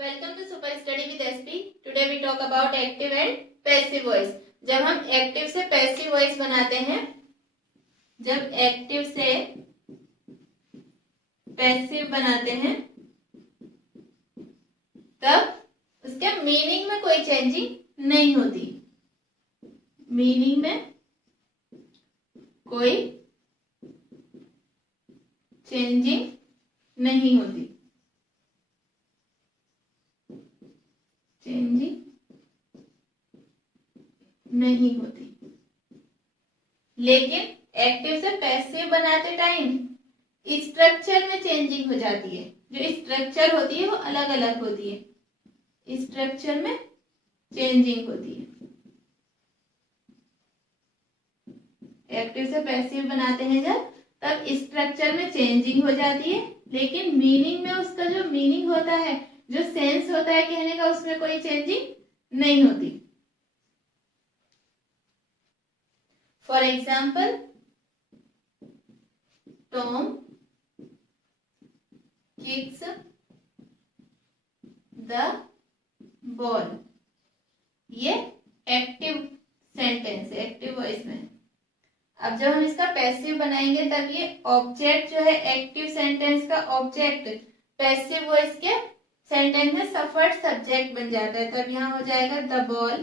Welcome to Super Study with SP. Today we talk about active and passive voice. जब हम active से passive voice बनाते हैं, जब एक्टिव से पैसिव बनाते हैं, तब उसके मीनिंग में कोई चेंजिंग नहीं होती। मीनिंग में कोई चेंजिंग नहीं होती। चेंजिंग नहीं होती। लेकिन एक्टिव से पैसिव बनाते टाइम स्ट्रक्चर में चेंजिंग हो जाती है। जो स्ट्रक्चर होती है वो अलग अलग होती है। स्ट्रक्चर में चेंजिंग होती है। एक्टिव से पैसिव बनाते हैं जब, तब स्ट्रक्चर में चेंजिंग हो जाती है, लेकिन मीनिंग में उसका जो मीनिंग होता है, जो सेंस होता है कहने का, उसमें कोई चेंजिंग नहीं होती। For example, Tom kicks the ball. ये एक्टिव सेंटेंस है, एक्टिव वॉइस में। अब जब हम इसका पैसिव बनाएंगे तब ये ऑब्जेक्ट जो है, एक्टिव सेंटेंस का ऑब्जेक्ट पैसिव वॉइस के सेंटेंस में सफर्ड सब्जेक्ट बन जाता है। तब यहाँ हो जाएगा द बॉल।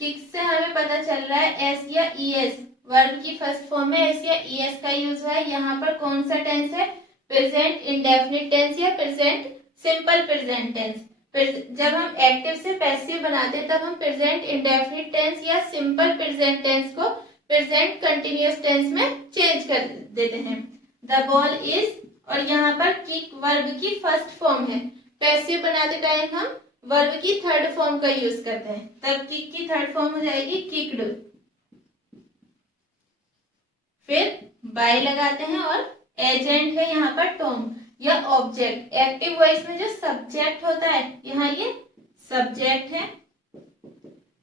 किक्स से हमें पता चल रहा है एस या ईएस, वर्ब की फर्स्ट फॉर्म में एस या ईएस का यूज हुआ है। यहाँ पर कौन सा टेंस है? प्रेजेंट इंडेफिनिट टेंस या प्रेजेंट सिंपल प्रेजेंट टेंस। जब हम एक्टिव से पैसिव बनाते हैं तब हम प्रेजेंट इंडेफिनिट टेंस या सिंपल प्रेजेंट टेंस को प्रेजेंट कंटिन्यूअस टेंस में चेंज कर देते हैं। द बॉल इज, और यहाँ पर किक वर्ब की फर्स्ट फॉर्म है। पैसिव बनाते टाइम हम वर्ब की थर्ड फॉर्म का यूज करते हैं, तब किक की थर्ड फॉर्म हो जाएगी किक्ड। फिर बाय लगाते हैं और एजेंट है यहाँ पर टॉम या ऑब्जेक्ट। एक्टिव वॉइस में जो सब्जेक्ट होता है, यहाँ ये सब्जेक्ट है,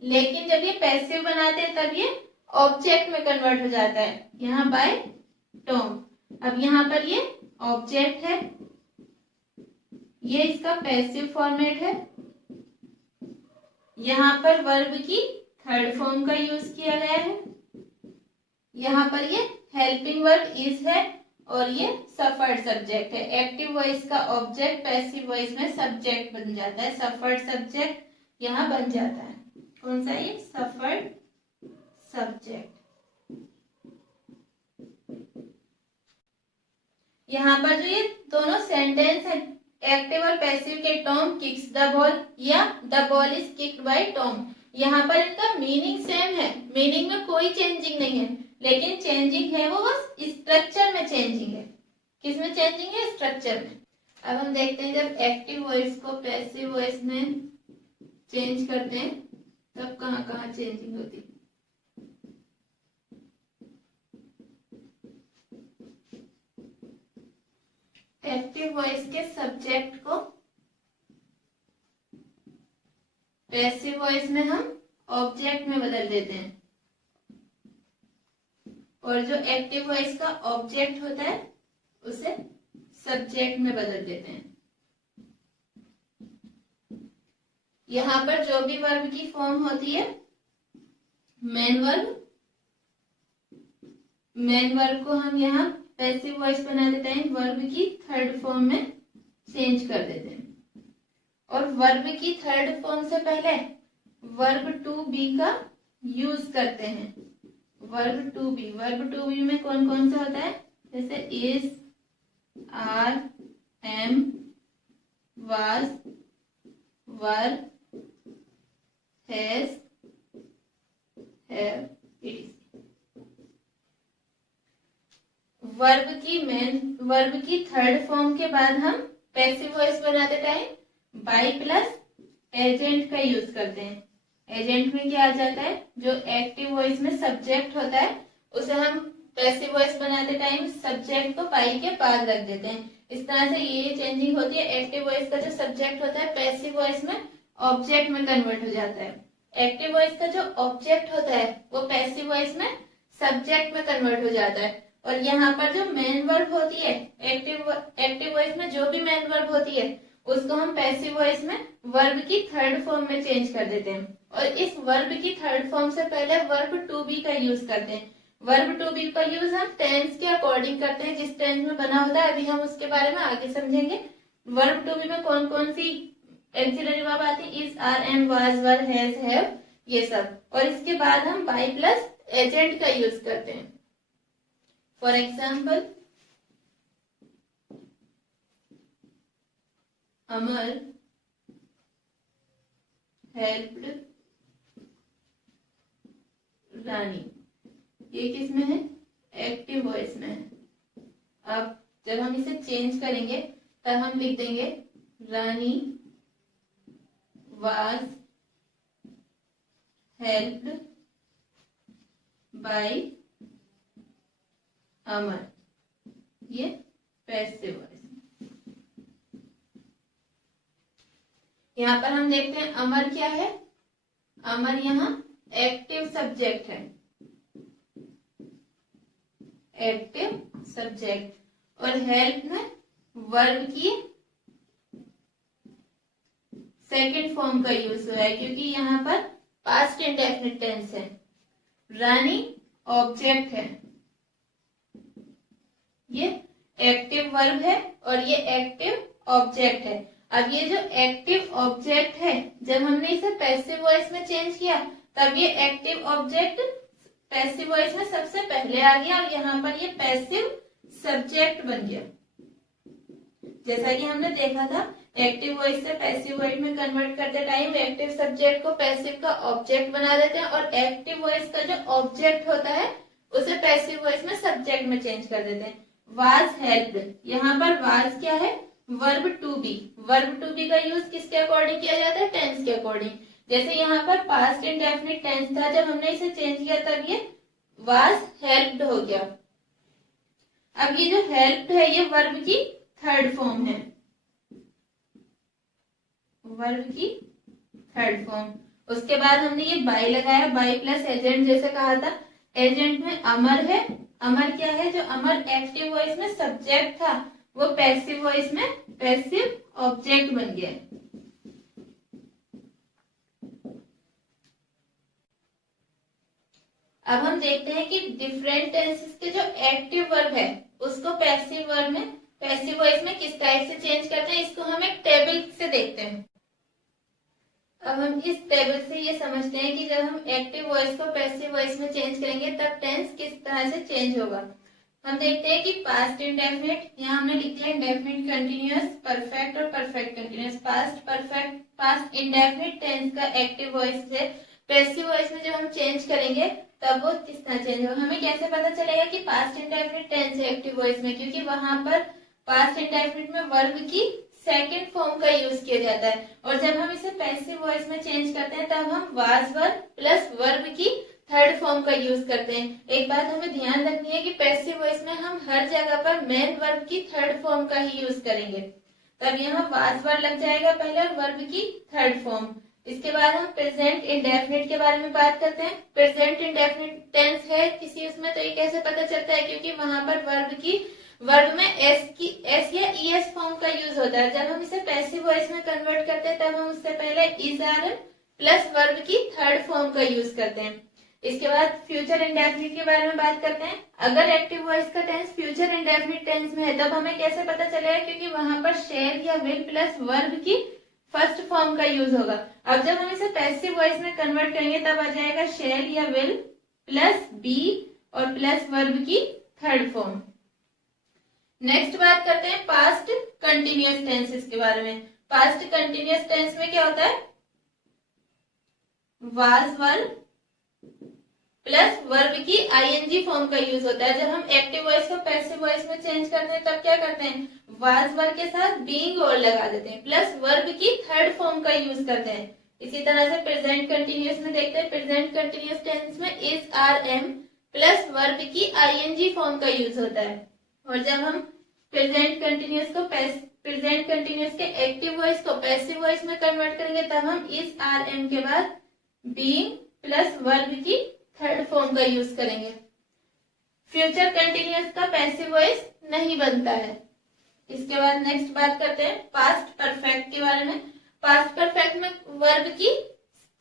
लेकिन जब ये पैसिव बनाते हैं तब ये ऑब्जेक्ट में कन्वर्ट हो जाता है। यहाँ बाय टॉम। अब यहाँ पर ये ऑब्जेक्ट है, ये इसका पैसिव फॉर्मेट है। यहाँ पर वर्ब की थर्ड फॉर्म का यूज किया गया है। यहाँ पर ये हेल्पिंग वर्ब इज है और ये सफर्ड सब्जेक्ट है। एक्टिव वॉइस का ऑब्जेक्ट पैसिव वॉइस में सब्जेक्ट बन जाता है। सफर्ड सब्जेक्ट यहाँ बन जाता है। कौन सा? ये सफर्ड सब्जेक्ट। यहाँ पर जो ये दोनों सेंटेंस है, एक्टिव और पैसिव के, टॉम किक्स द बॉल या the ball is kicked bye Tom, यहाँ पर इनका मीनिंग सेम है। मीनिंग में कोई चेंजिंग नहीं है, लेकिन चेंजिंग है वो बस स्ट्रक्चर में चेंजिंग है। किसमें चेंजिंग है? स्ट्रक्चर में। अब हम देखते हैं जब एक्टिव वॉइस को पैसिव वॉइस में चेंज करते हैं तब कहाँ कहाँ चेंजिंग होती है। एक्टिव वॉइस के सब्जेक्ट को पैसिव वॉइस में हम ऑब्जेक्ट में बदल देते हैं, और जो एक्टिव वॉइस का ऑब्जेक्ट होता है उसे सब्जेक्ट में बदल देते हैं। यहाँ पर जो भी वर्ब की फॉर्म होती है, मेन वर्ब को हम यहाँ पैसिव वॉइस बना देते हैं, वर्ब की थर्ड फॉर्म में चेंज कर देते हैं। और वर्ब की थर्ड फॉर्म से पहले वर्ब टू बी का यूज करते हैं। वर्ब टू बी में कौन कौन सा होता है? जैसे is, are, am, was, were, has, have, it. Verb की थर्ड फॉर्म के बाद हम पैसिव वॉइस बनाते टाइम बाय प्लस एजेंट का यूज करते हैं। एजेंट में क्या आ जाता है? जो एक्टिव वॉइस में सब्जेक्ट होता है उसे हम पैसिव वॉइस बनाते टाइम सब्जेक्ट को बाई के बाद रख देते हैं। इस तरह से ये चेंजिंग होती है। एक्टिव वॉइस का जो सब्जेक्ट होता है पैसिव वॉइस में ऑब्जेक्ट में कन्वर्ट हो जाता है। एक्टिव वॉइस का जो ऑब्जेक्ट होता है वो पैसिव वॉइस में सब्जेक्ट में कन्वर्ट हो जाता है। और यहाँ पर जो मेन वर्ब होती है एक्टिव वॉइस में जो भी मेन वर्ब होती है उसको हम पैसिव वॉइस में वर्ब की थर्ड फॉर्म में चेंज कर देते हैं। और इस वर्ब की थर्ड फॉर्म से पहले वर्ब टू बी का यूज करते हैं। वर्ब टू बी का यूज हम टेंस के अकॉर्डिंग करते हैं, जिस टेंस में बना होता है। अभी हम उसके बारे में आगे समझेंगे। वर्ब टू बी में कौन कौन सी एक्सिलरी वर्ब आती है, is, are, am, was, were, has, have, ये सब। और इसके बाद हम बाय प्लस एजेंट का यूज करते हैं। For example, Amar helped Rani, ये किस में है, एक्टिव वॉइस में है। अब जब हम इसे चेंज करेंगे तब हम लिख देंगे रानी वाज हेल्प्ड बाय अमर, ये पैसिव वॉइस। यहाँ पर हम देखते हैं अमर क्या है, अमर यहाँ एक्टिव सब्जेक्ट है, एक्टिव सब्जेक्ट। और हेल्प में वर्ब की सेकंड फॉर्म का यूज हुआ है, क्योंकि यहाँ पर पास्ट इंडेफिनिट टेंस है। रानी ऑब्जेक्ट है, ये एक्टिव वर्ब है और ये एक्टिव ऑब्जेक्ट है। अब ये जो एक्टिव ऑब्जेक्ट है, जब हमने इसे पैसिव वॉइस में चेंज किया तब ये एक्टिव ऑब्जेक्ट पैसिव वॉइस में सबसे पहले आ गया और यहाँ पर ये पैसिव सब्जेक्ट बन गया। जैसा कि हमने देखा था, एक्टिव वॉइस से पैसिव वॉइस में कन्वर्ट करते टाइम एक्टिव सब्जेक्ट को पैसिव का ऑब्जेक्ट बना देते हैं और एक्टिव वॉइस का जो ऑब्जेक्ट होता है उसे पैसिव वॉइस में सब्जेक्ट में चेंज कर देते हैं। वाज हेल्प्ड, यहाँ पर वाज क्या है, verb to be. Verb to be का यूज किसके अकॉर्डिंग किया जाता है, टेंस के अकॉर्डिंग। जैसे यहाँ पर पास्ट इंडेफिनिट टेंस था, जब हमने इसे चेंज किया तब ये वाज हेल्प्ड हो गया। अब ये जो हेल्प्ड है ये वर्ब की थर्ड फॉर्म है, वर्ब की थर्ड फॉर्म। उसके बाद हमने ये बाय लगाया, बाय प्लस एजेंट जैसे कहा था। एजेंट में अमर है, अमर क्या है, जो अमर एक्टिव वॉइस में सब्जेक्ट था वो पैसिव वॉइस में पैसिव ऑब्जेक्ट बन गया। अब हम देखते हैं कि डिफरेंट टेंसेस के जो एक्टिव वर्ब है उसको पैसिव वर्ब में पैसिव वॉइस में किस टाइप से चेंज करते हैं, इसको हम एक टेबल से देखते हैं। अब हम इस टेबल से ये समझते हैं कि जब हम एक्टिव वॉइस को पैसिव वॉइस में चेंज करेंगे तब टेंस किस तरह से चेंज होगा। हम देखते हैं कि पास्ट इंडेफिनिट, यहाँ हमने लिख दिया इंडेफिनिट कंटिन्यूअस, परफेक्ट और perfect continuous. Past perfect past indefinite tense का एक्टिव वॉइस से पैसिव वॉइस में जब हम चेंज करेंगे तब वो किस तरह चेंज होगा। हमें कैसे पता चलेगा कि पास्ट इंडेफिनिट टेंस है एक्टिव वॉइस में, क्योंकि वहां पर पास्ट इंडेफिनिट में वर्ब की सेकंड फॉर्म का यूज किया जाता है। और जब हम इसे पैसिव वॉइस में चेंज करते हैं तब हम वाज वर्ब प्लस वर्ब की थर्ड फॉर्म का यूज करते हैं। एक बात हमें ध्यान रखनी है कि पैसिव वॉइस में हम हर जगह पर मेन वर्ब की थर्ड फॉर्म का ही यूज करेंगे। तब यहाँ वाज वर्ब लग जाएगा पहले और वर्ब की थर्ड फॉर्म। इसके बाद हम प्रेजेंट इंडेफिनिट के बारे में बात करते हैं। प्रेजेंट इंडेफिनिट टेंस है किसी उसमें, तो ये कैसे पता चलता है, क्योंकि वहां पर वर्ब में एस या ईएस फॉर्म का यूज होता है। जब हम इसे पैसिव वॉइस में कन्वर्ट करते हैं तब हम उससे पहले इज, आर प्लस वर्ब की थर्ड फॉर्म का यूज करते हैं। इसके बाद फ्यूचर इंडेफिनिट के बारे में बात करते हैं। अगर एक्टिव वॉइस का टेंस फ्यूचर इंडेफिनिट टेंस में है तब हमें कैसे पता चलेगा, क्योंकि वहां पर शेल या विल प्लस वर्ब की फर्स्ट फॉर्म का यूज होगा। अब जब हम इसे पैसिव वॉइस में कन्वर्ट करेंगे तब आ जाएगा शेल या विल प्लस बी और प्लस वर्ब की थर्ड फॉर्म। नेक्स्ट बात करते हैं पास्ट कंटिन्यूअस टेंसेस के बारे में। पास्ट कंटिन्यूअस टेंस में क्या होता है, वाज वर्ब प्लस वर्ब की आईएनजी फॉर्म का यूज होता है। जब हम एक्टिव वॉइस को पैसिव वॉइस में चेंज करते हैं तब क्या करते हैं, वाज वर्ब के साथ बीइंग और लगा देते हैं प्लस वर्ब की थर्ड फॉर्म का यूज करते हैं। इसी तरह से प्रेजेंट कंटिन्यूअस में देखते हैं। प्रेजेंट कंटिन्यूअस टेंस में is, are, am plus verb की आईएनजी फॉर्म का यूज होता है। और जब हम प्रेजेंट कंटिन्यूअस के एक्टिव वॉइस को पैसिव वॉइस में कन्वर्ट करेंगे तब हम इज, आर, एम के बाद बीइंग प्लस वर्ब की थर्ड फॉर्म का यूज करेंगे। फ्यूचर कंटिन्यूअस का पैसिव वॉइस नहीं बनता है। इसके बाद नेक्स्ट बात करते हैं पास्ट परफेक्ट के बारे में। पास्ट परफेक्ट में वर्ब की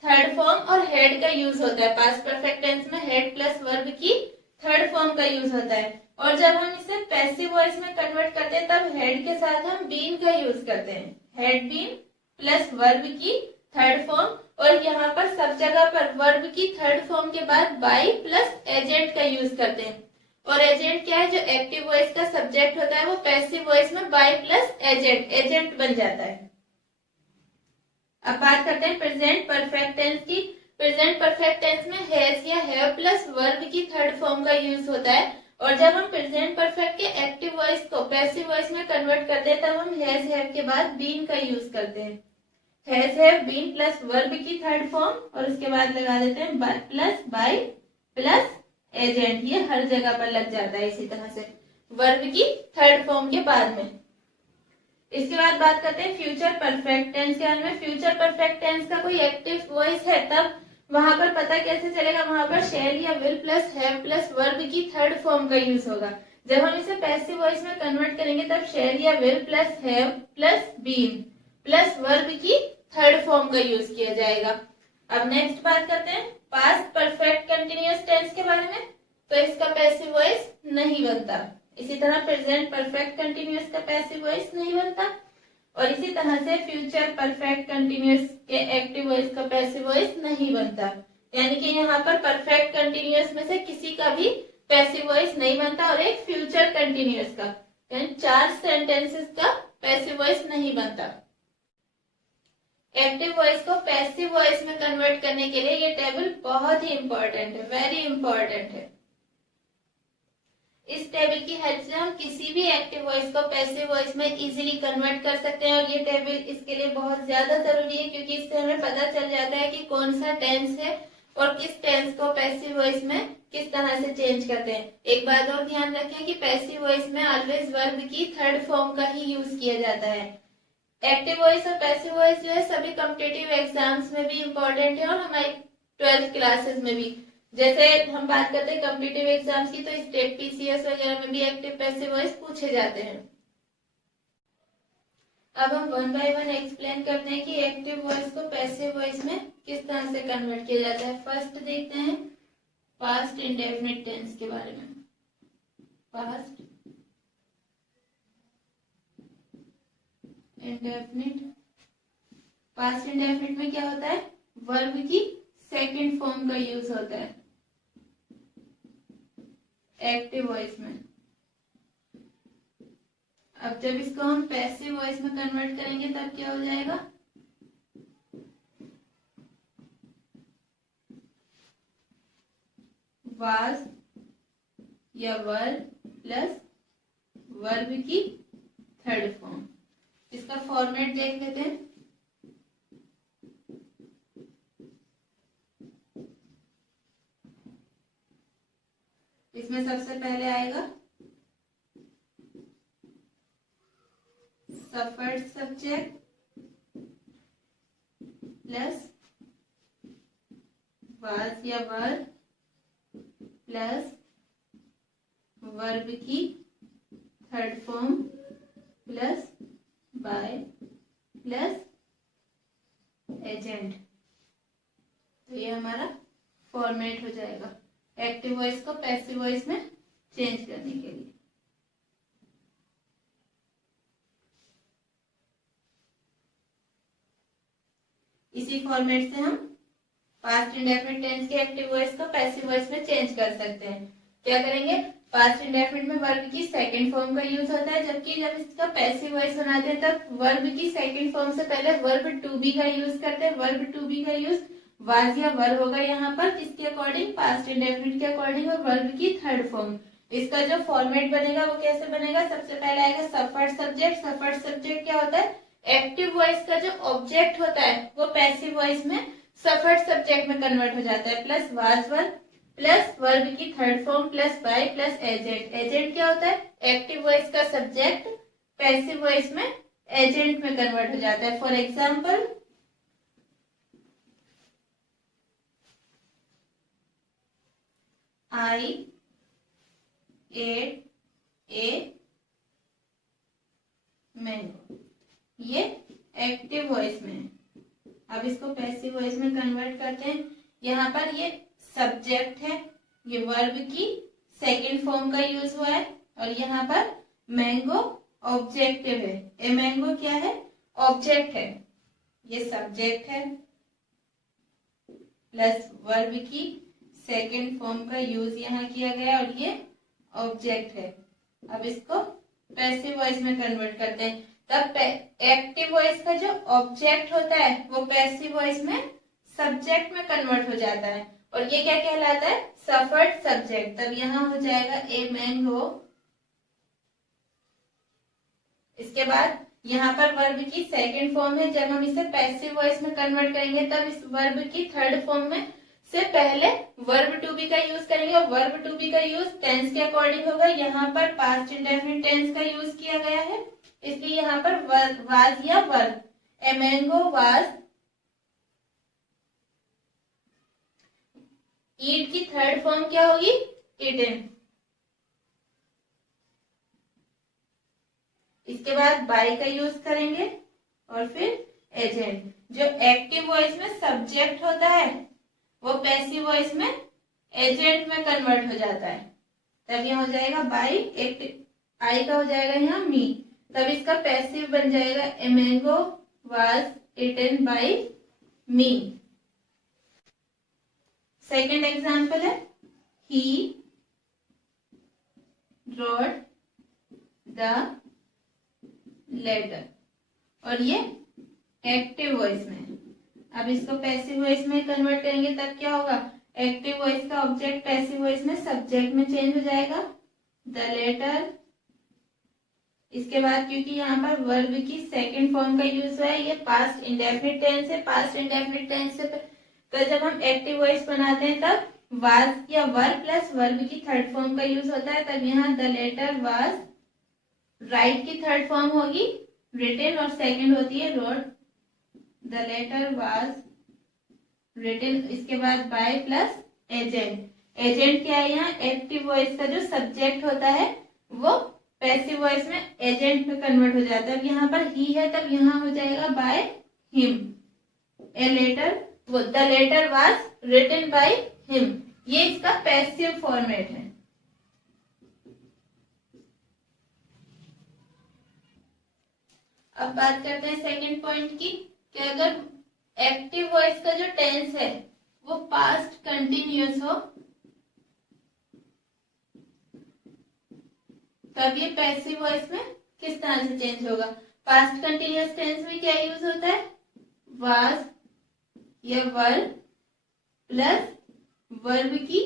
थर्ड फॉर्म और हेड का यूज होता है। पास्ट परफेक्ट टेंस में हेड प्लस वर्ब की थर्ड फॉर्म का यूज होता है। और जब हम इसे पैसिव वॉइस में कन्वर्ट करते हैं तब हेड के साथ हम बीन का यूज करते हैं। हेड बीन प्लस वर्ब की थर्ड फॉर्म, और यहाँ पर सब जगह पर वर्ब की थर्ड फॉर्म के बाद बाई प्लस एजेंट का यूज करते हैं। और एजेंट क्या है, जो एक्टिव वॉइस का सब्जेक्ट होता है वो पैसिव वॉइस में बाई प्लस एजेंट बन जाता है। अब बात करते हैं प्रेजेंट परफेक्ट टेंस की। प्रेजेंट परफेक्ट टेंस में हैज या हैव प्लस वर्ब की थर्ड फॉर्म का यूज होता है। और जब हम प्रेजेंट परफेक्ट के एक्टिव वॉइस को पैसिव वॉइस में कन्वर्ट करते हैं तब हम हैज हैव के बाद बीन का यूज करते हैं। Has have been plus verb की थर्ड फॉर्म और उसके बाद लगा देते हैं प्लस बाय प्लस एजेंट। ये हर जगह पर लग जाता है इसी तरह से वर्ब की थर्ड फॉर्म के बाद में। इसके बाद बात करते हैं फ्यूचर परफेक्ट टेंस के बारे में। फ्यूचर परफेक्ट टेंस का कोई एक्टिव वॉइस है तब वहां पर पता कैसे चलेगा, वहां पर शैल या will plus have plus verb की थर्ड फॉर्म का यूज होगा। जब हम इसे पैसिव वॉइस में कन्वर्ट करेंगे तब शैल या will plus have plus been plus verb की थर्ड फॉर्म का यूज किया जाएगा। अब नेक्स्ट बात करते हैं पास्ट परफेक्ट कंटिन्यूअस टेंस के बारे में। तो इसका पैसिव वॉइस नहीं बनता। इसी तरह प्रेजेंट परफेक्ट कंटिन्यूअस का पैसिव वॉइस नहीं बनता और इसी तरह से फ्यूचर परफेक्ट कंटिन्यूअस के एक्टिव वॉइस का पैसिव वॉइस नहीं बनता। यानी कि यहाँ पर परफेक्ट कंटिन्यूअस में से किसी का भी पैसिव वॉइस नहीं बनता और एक फ्यूचर कंटिन्यूअस का, यानी 4 सेंटेंसेस का पैसिव वॉइस नहीं बनता। एक्टिव वॉइस को पैसिव वॉइस में कन्वर्ट करने के लिए ये टेबल बहुत ही इंपॉर्टेंट है, वेरी इंपॉर्टेंट है। इस टेबल की हेल्प से हम किसी भी एक्टिव वॉइस को पैसिव वॉइस में इजीली कन्वर्ट कर सकते हैं और ये टेबल इसके लिए बहुत ज्यादा जरूरी है क्योंकि इससे हमें पता चल जाता है कि कौन सा टेंस है और किस टेंस को पैसिव वॉइस में किस तरह से चेंज करते हैं। एक बात और ध्यान रखें कि पैसिव वॉइस में ऑलवेज वर्ब की थर्ड फॉर्म का ही यूज किया जाता है। एक्टिव वॉइस और पैसिव वॉइस जो है सभी कॉम्पिटिटिव एग्जाम्स में भी इम्पोर्टेंट है और हमारी 12th क्लासेस में भी। जैसे हम बात करते हैं कॉम्पिटिटिव एग्जाम्स की तो स्टेट पीसीएस वगैरह में भी एक्टिव पैसिव वॉइस पूछे जाते हैं। अब हम 1 बाय 1 एक्सप्लेन करते हैं कि एक्टिव वॉइस को पैसिव वॉइस में किस तरह से कन्वर्ट किया जाता है। फर्स्ट देखते हैं पास्ट इंडेफिनिट टेंस के बारे में। पास्ट इंडेफिनिट, पास्ट इंडेफिनिट में क्या होता है, वर्ब की सेकंड फॉर्म का यूज होता है एक्टिव वॉइस में। अब जब इसको हम पैसिव वॉइस में कन्वर्ट करेंगे तब क्या हो जाएगा, वाज या वर प्लस वर्ब की थर्ड फॉर्म। इसका फॉर्मेट देख लेते हैं। इसमें सबसे पहले आएगा सफर्ड सब्जेक्ट प्लस वाज या वर प्लस वर्ब की third form plus by plus agent. तो ये हमारा फॉर्मेट हो जाएगा एक्टिव वॉइस को पैसिव वॉइस में चेंज करने के लिए। इसी फॉर्मेट से हम पास्ट इंडेफिनिट टेंस के एक्टिव वॉइस को पैसिव वॉइस में चेंज कर सकते हैं। क्या करेंगे, पास्ट इंडेफिनिट में वर्ब की सेकंड फॉर्म का यूज होता है, जबकि जब इसका पैसिव वॉइस बनाते हैं तब वर्ब की सेकंड फॉर्म से पहले वर्ब टू बी का यूज करते हैं। वर्ब टू बी का यूज वाज या वर होगा यहाँ पर, किसके अकॉर्डिंग, पास्ट इंडेफिनिट के अकॉर्डिंग, और वर्ब की थर्ड फॉर्म। इसका जो फॉर्मेट बनेगा वो कैसे बनेगा, सबसे पहले आएगा सफर्ड सब्जेक्ट। सफर्ड सब्जेक्ट क्या होता है, एक्टिव वॉइस का जो ऑब्जेक्ट होता है वो पैसिव वॉइस में सफर्ड सब्जेक्ट में कन्वर्ट हो जाता है, plus was were plus verb की third form plus by plus agent. Agent क्या होता है, एक्टिव वॉइस का सब्जेक्ट पैसिव वॉइस में एजेंट में कन्वर्ट हो जाता है। For example I ate a mango. ये एक्टिव वॉइस में है। अब इसको पैसिव वॉइस में कन्वर्ट करते हैं। यहाँ पर ये सब्जेक्ट है, ये वर्ब की सेकंड फॉर्म का यूज हुआ है, और यहाँ पर मैंगो ऑब्जेक्टिव है। ए मैंगो क्या है? ऑब्जेक्ट है। ये सब्जेक्ट है प्लस वर्ब की सेकंड फॉर्म का यूज यहाँ किया गया, और ये ऑब्जेक्ट है। अब इसको पैसिव वॉइस में कन्वर्ट करते हैं। तब एक्टिव वॉइस का जो ऑब्जेक्ट होता है वो पैसिव वॉइस में सब्जेक्ट में कन्वर्ट हो जाता है, और ये क्या कहलाता है? Suffered subject. तब यहाँ हो जाएगा ए मैंगो। इसके बाद यहाँ पर वर्ब की सेकंड फॉर्म है। जब हम इसे पैसिव वॉइस में कन्वर्ट करेंगे तब इस वर्ब की थर्ड फॉर्म में से पहले वर्ब टू बी का यूज करेंगे, और वर्ब टू बी का यूज टेंस के अकॉर्डिंग होगा। यहाँ पर पास्ट इंडेफिनिट टेंस का यूज किया गया है, इसलिए यहाँ पर वाज या वर। A mango was. ईट की थर्ड फॉर्म क्या होगी? ईटन। इसके बाद बाय का यूज करेंगे, और फिर एजेंट। जो एक्टिव वॉइस में सब्जेक्ट होता है वो पैसिव वॉइस में एजेंट में कन्वर्ट हो जाता है। तब यह हो जाएगा बाय। आई का हो जाएगा यहाँ मी। तब इसका पैसिव बन जाएगा a mango was eaten by me. Second example है ही रोड द लेटर, और ये एक्टिव वॉइस में है। अब इसको पैसिव वॉइस में कन्वर्ट करेंगे तब क्या होगा? एक्टिव वॉइस का ऑब्जेक्ट पैसिव वॉइस में सब्जेक्ट में चेंज हो जाएगा, द लेटर। इसके बाद क्योंकि यहाँ पर वर्ब की सेकंड फॉर्म का यूज हुआ है, ये पास्ट इंडेफिनिट टेंस है। पास्ट इंडेफिनिट टेंस से तो जब हम एक्टिव वॉइस बनाते हैं तब वाज या वर प्लस वर्ब की थर्ड फॉर्म का यूज होता है। तब यहाँ द लेटर वाज, राइट की थर्ड फॉर्म होगी रिटन, और सेकंड होती है wrote. The letter was written. इसके बाद बाय प्लस एजेंट। एजेंट क्या है? यहाँ एक्टिव वॉइस का जो सब्जेक्ट होता है वो पैसिव वॉइस में एजेंट में कन्वर्ट हो जाता है। अब यहाँ पर ही है तब यहाँ हो जाएगा by him. A letter, the letter was written by him. ये इसका पैसिव फॉर्मेट है। अब बात करते हैं सेकंड पॉइंट की, कि अगर एक्टिव वॉइस का जो टेंस है वो पास्ट कंटिन्यूअस हो तब ये पैसिव वॉइस में किस तरह से चेंज होगा? पास्ट कंटिन्यूअस टेंस में क्या यूज होता है? वाज या वर प्लस वर्ब की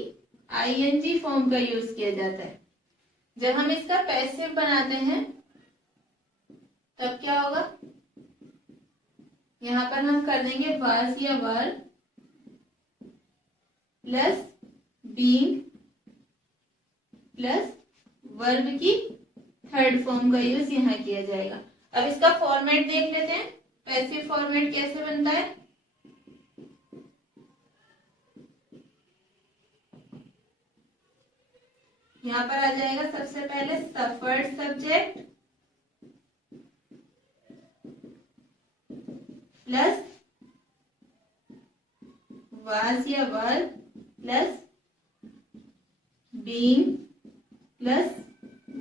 आईएनजी फॉर्म का यूज किया जाता है। जब हम इसका पैसिव बनाते हैं तब क्या होगा? यहाँ पर हम कर देंगे वाज या were plus being plus verb की थर्ड फॉर्म का यूज यहाँ किया जाएगा। अब इसका फॉर्मेट देख लेते हैं, पैसिव फॉर्मेट कैसे बनता है। यहाँ पर आ जाएगा सबसे पहले सफर्ड सब्जेक्ट प्लस वाज या were plus being plus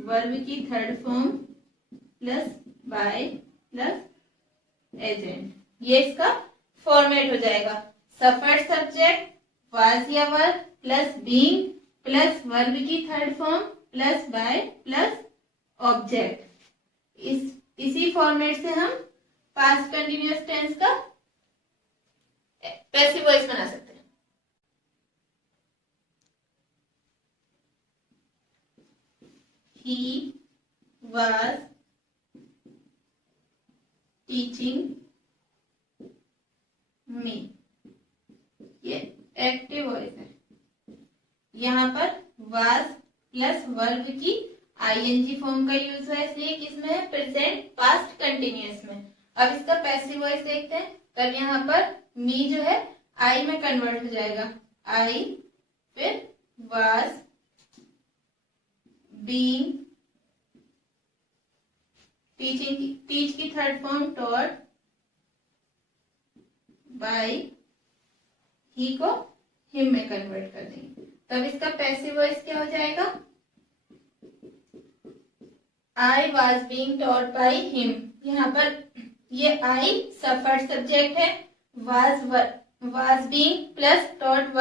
verb की third form plus by plus agent. ये इसका फॉर्मेट हो जाएगा। सफर्ड सब्जेक्ट वाज या were plus being plus verb की third form plus by plus object. इसी फॉर्मेट से हम पास्ट कंटिन्यूअस टेंस का पैसिव वॉइस बना सकते हैं। He was teaching me, ये एक्टिव वॉइस है। यहाँ पर was प्लस वर्ब की आईएनजी फॉर्म का यूज है, इसलिए किसमें है? प्रेजेंट पास्ट कंटिन्यूअस में। अब इसका पैसिव वॉइस देखते हैं। तब यहाँ पर मी जो है आई में कन्वर्ट हो जाएगा, आई फिर was बीइंग, टीच की थर्ड फॉर्म टॉट, बाय, ही को हिम में कन्वर्ट कर देंगे। तब इसका पैसिव वॉइस क्या हो जाएगा? I was being taught by him. यहाँ पर ये आई सफर्ड सब्जेक्ट है, was being plus taught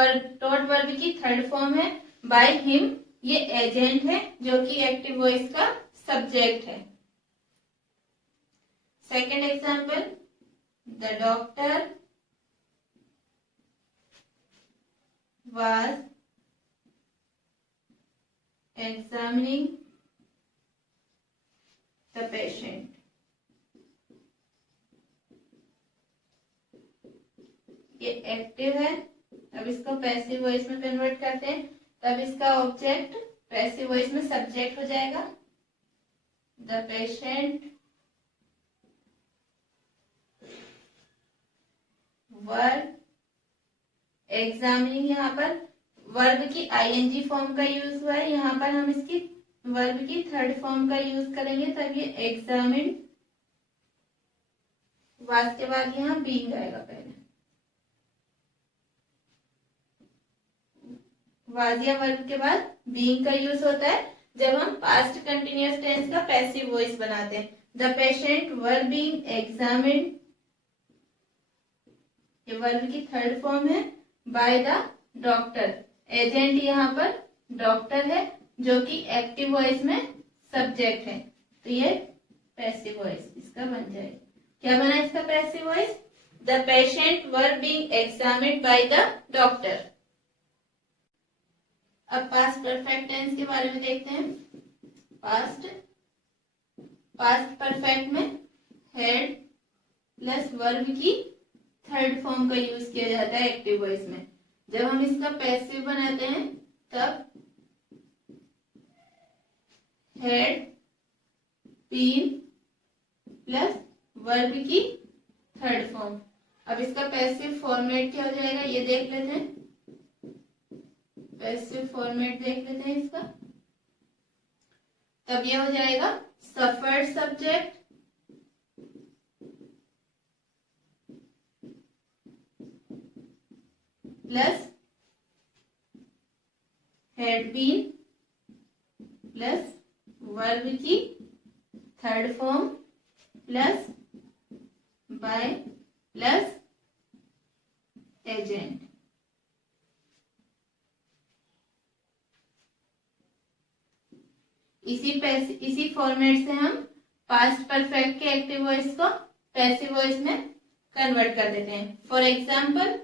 verb की थर्ड फॉर्म है, बाय हिम ये एजेंट है जो कि एक्टिव वॉइस का सब्जेक्ट है। Second example, the doctor was examining the patient। ये एक्टिव है, अब इसको पैसिव वॉइस में कन्वर्ट करते हैं, तब इसका ऑब्जेक्ट पैसिव वॉइस में सब्जेक्ट हो जाएगा। द पेशेंट वर एग्जामिनिंग, यहाँ पर वर्ब की आईएनजी फॉर्म का यूज हुआ है, यहाँ पर हम इसकी वर्ब की थर्ड फॉर्म का यूज करेंगे, तब ये एग्जामिन, वाज के बाद यहाँ बीइंग आएगा। पहले वाज या वर्ब के बाद बीइंग का यूज होता है जब हम पास्ट कंटिन्यूअस टेंस का पैसिव वॉइस बनाते हैं। The patient were being examined, ये वर्ब की थर्ड फॉर्म है, बाय द डॉक्टर, एजेंट यहाँ पर डॉक्टर है जो कि एक्टिव वॉइस में सब्जेक्ट है, तो ये पैसिव वॉइस इसका बन जाएगा। क्या बना इसका passive voice? The patient were being examined by the doctor. अब पास्ट परफेक्ट टेंस के बारे में देखते हैं। पास्ट परफेक्ट में हेड प्लस वर्ब की थर्ड फॉर्म का यूज किया जाता है एक्टिव वॉइस में। जब हम इसका पैसिव बनाते हैं तब हेड बीन प्लस वर्ब की थर्ड फॉर्म। अब इसका पैसिव फॉर्मेट क्या हो जाएगा ये देख लेते हैं। पैसिव फॉर्मेट देख लेते हैं इसका, तब ये हो जाएगा suffered subject plus had been plus verb की third form plus by plus agent. इसी फॉर्मेट से हम पास्ट परफेक्ट के एक्टिव वॉइस को पैसिव वॉइस में कन्वर्ट कर देते हैं। For example,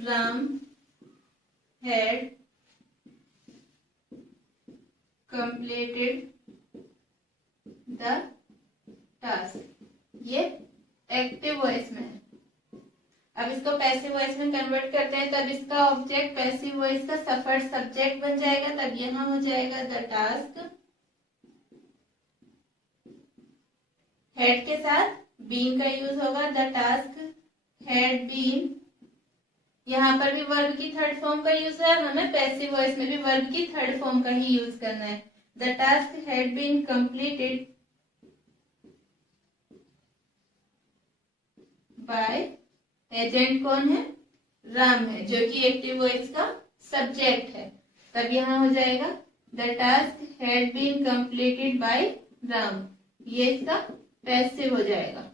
Ram had completed the task, ये एक्टिव वॉइस में है। अब इसको पैसिव वॉइस में कन्वर्ट करते हैं तब इसका ऑब्जेक्ट पैसिव वॉइस का सफर्ड सब्जेक्ट बन जाएगा, तब यहाँ हो जाएगा द टास्क, हेड के साथ बीन का यूज होगा, द टास्क हैड बीन। यहाँ पर भी वर्ब की थर्ड फॉर्म का यूज है, हमें पैसिव वॉइस में भी वर्ब की थर्ड फॉर्म का ही यूज करना है। The task had been completed by, agent कौन है? राम है जो कि एक्टिव वॉइस का सब्जेक्ट है, तब यहाँ हो जाएगा the task had been completed by Ram, ये इसका पैसिव हो जाएगा।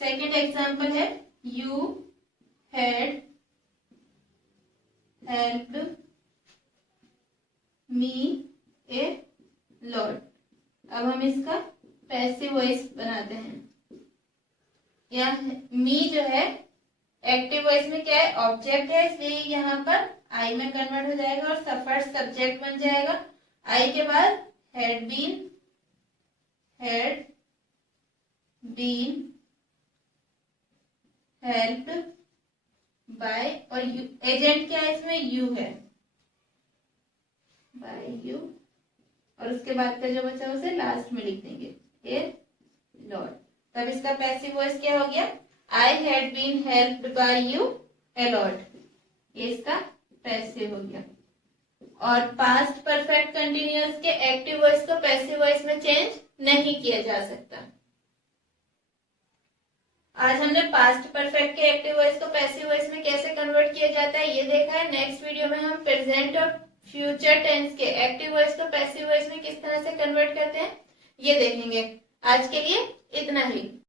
सेकेंड एग्जाम्पल है you had helped me a lot। अब हम इसका पैसिव वॉइस बनाते हैं। यह मी जो है एक्टिव वॉइस में क्या है? ऑब्जेक्ट है, इसलिए यहाँ पर आई में कन्वर्ट हो जाएगा और सफर्ड सब्जेक्ट बन जाएगा। आई के बाद हैड बीन हेल्प्ड बाय, और यू एजेंट क्या है इसमें? यू है, बाय यू, और उसके बाद का जो बचा उसे लास्ट में लिख देंगे ए लॉट। तब इसका पैसिव वॉइस क्या हो गया? I had been helped by you a lot. ये इसका पैसिव हो गया। और पास्ट परफेक्ट कंटिन्यूअस के एक्टिव वॉइस को पैसिव वॉइस में चेंज नहीं किया जा सकता। आज हमने पास्ट परफेक्ट के एक्टिव वॉइस को पैसिव वॉइस में कैसे कन्वर्ट किया जाता है ये देखा है। नेक्स्ट वीडियो में हम प्रेजेंट और फ्यूचर टेंस के एक्टिव वॉइस को पैसिव वॉइस में किस तरह से कन्वर्ट करते हैं ये देखेंगे। आज के लिए इतना ही।